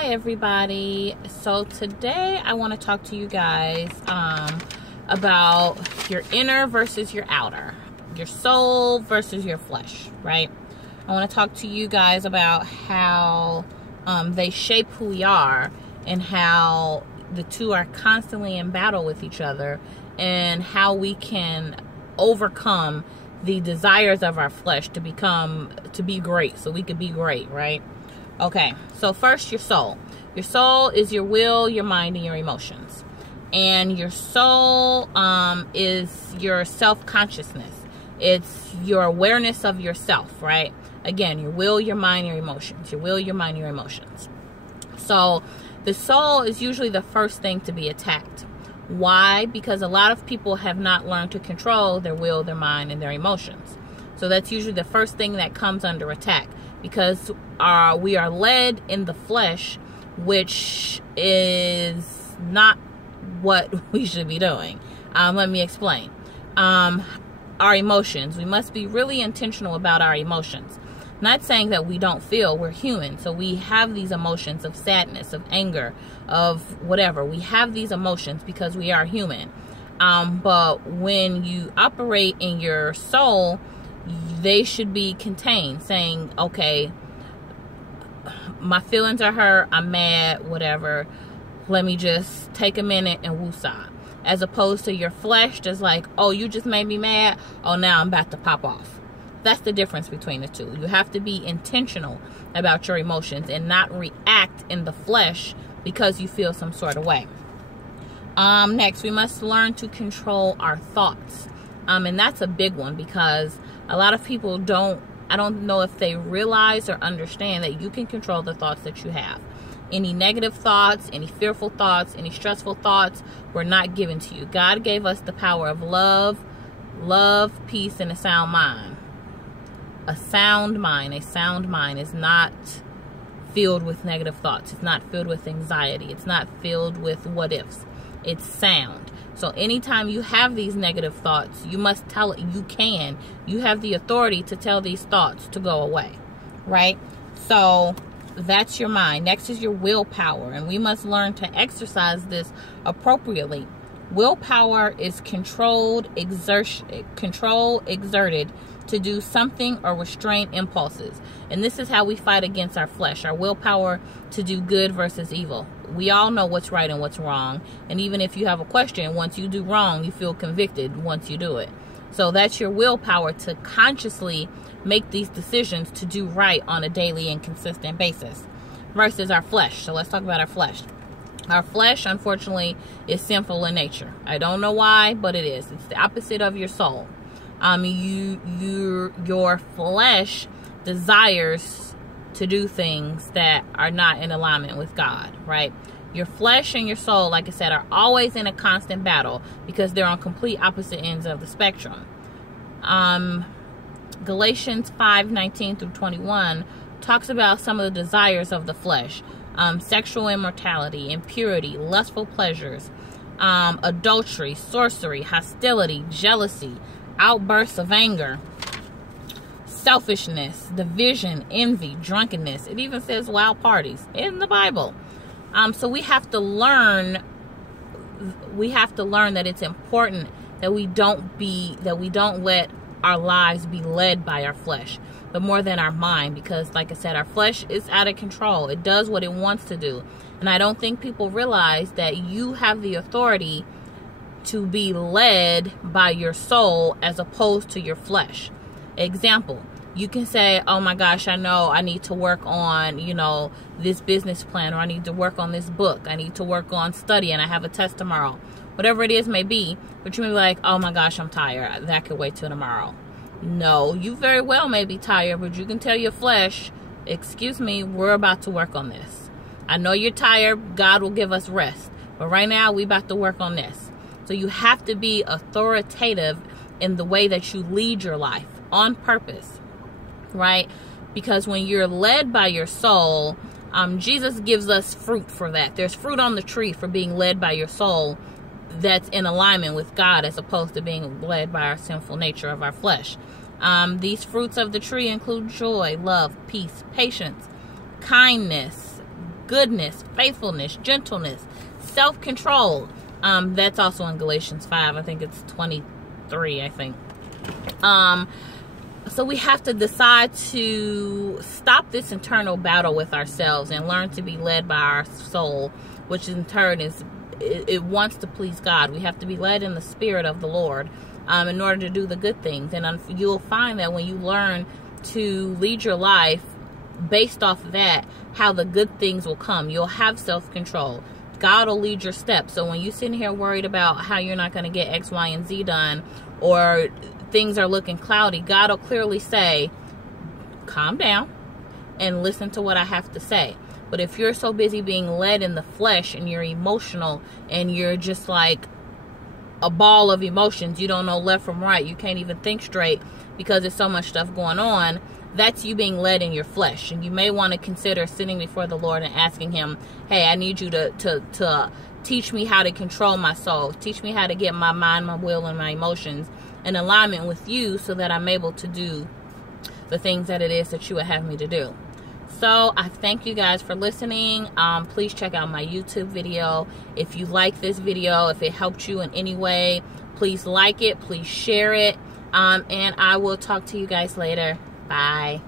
Hi everybody. So today I want to talk to you guys about your inner versus your outer, your soul versus your flesh, right? I want to talk to you guys about how they shape who we are and be the two are constantly in battle with each other, and how we can overcome the desires of our flesh to be great, so we could be great, right? Okay, so first, your soul. Your soul is your will, your mind, and your emotions. And your soul is your self-consciousness. It's your awareness of yourself, right? Again, your will, your mind, your emotions. Your will, your mind, your emotions. So the soul is usually the first thing to be attacked. Why? Because a lot of people have not learned to control their will, their mind, and their emotions. So that's usually the first thing that comes under attack, because we are led in the flesh, which is not what we should be doing. Let me explain. Our emotions. We must be really intentional about our emotions. Not saying that we don't feel. We're human. So we have these emotions of sadness, of anger, of whatever. We have these emotions because we are human. But when you operate in your soul, they should be contained, saying, okay, my feelings are hurt, I'm mad, whatever, let me just take a minute and woosah. As opposed to your flesh just like, oh, you just made me mad, oh, now I'm about to pop off. That's the difference between the two. You have to be intentional about your emotions and not react in the flesh because you feel some sort of way. Next, we must learn to control our thoughts. And that's a big one, because a lot of people I don't know if they realize or understand that you can control the thoughts that you have. Any negative thoughts, any fearful thoughts, any stressful thoughts were not given to you. God gave us the power of love, peace, and a sound mind. A sound mind is not filled with negative thoughts. It's not filled with anxiety. It's not filled with what ifs. It's sound. So anytime you have these negative thoughts, you must tell it. You have the authority to tell these thoughts to go away, right? So that's your mind. Next is your willpower, and we must learn to exercise this appropriately. Willpower is control exerted to do something or restrain impulses. And this is how we fight against our flesh, our willpower to do good versus evil. We all know what's right and what's wrong. And even if you have a question, once you do wrong, you feel convicted once you do it. So that's your willpower to consciously make these decisions to do right on a daily and consistent basis, versus our flesh. So let's talk about our flesh. Our flesh, unfortunately, is sinful in nature. I don't know why, but it is. It's the opposite of your soul. Your flesh desires to do things that are not in alignment with God, right? Your flesh and your soul, like I said, are always in a constant battle because they're on complete opposite ends of the spectrum. Galatians 5:19-21 talks about some of the desires of the flesh. Sexual immorality, impurity, lustful pleasures, adultery, sorcery, hostility, jealousy, outbursts of anger, selfishness, division, envy, drunkenness. It even says wild parties in the Bible. So we have to learn that it's important that we don't let our lives be led by our flesh, but more than our mind, because like I said, our flesh is out of control. It does what it wants to do. And I don't think people realize that you have the authority to be led by your soul as opposed to your flesh. Example, you can say, oh my gosh, I know I need to work on, this business plan, or I need to work on this book. I need to work on studying. I have a test tomorrow. Whatever it is may be, but you may be like, oh my gosh, I'm tired. That could wait till tomorrow. No, you very well may be tired, but you can tell your flesh, excuse me, we're about to work on this. I know you're tired. God will give us rest. But right now, we about to work on this. So you have to be authoritative in the way that you lead your life on purpose, right? Because when you're led by your soul, Jesus gives us fruit for that. There's fruit on the tree for being led by your soul that's in alignment with God, as opposed to being led by our sinful nature of our flesh. These fruits of the tree include joy, love, peace, patience, kindness, goodness, faithfulness, gentleness, self-control. That's also in Galatians 5. I think it's 23, I think. So we have to decide to stop this internal battle with ourselves and learn to be led by our soul, which in turn it wants to please God. We have to be led in the spirit of the Lord in order to do the good things. And you'll find that when you learn to lead your life based off of that, how the good things will come. You'll have self-control. God will lead your steps. So when you're sitting here worried about how you're not going to get X, Y, and Z done, or things are looking cloudy, God will clearly say, calm down and listen to what I have to say. But if you're so busy being led in the flesh and you're emotional and you're just like a ball of emotions, you don't know left from right, you can't even think straight because there's so much stuff going on, that's you being led in your flesh. And you may want to consider sitting before the Lord and asking him, hey, I need you to teach me how to control my soul. Teach me how to get my mind, my will, and my emotions in alignment with you so that I'm able to do the things that it is that you would have me to do. So I thank you guys for listening. Please check out my YouTube video. If you like this video, if it helped you in any way, please like it, please share it. And I will talk to you guys later. Bye.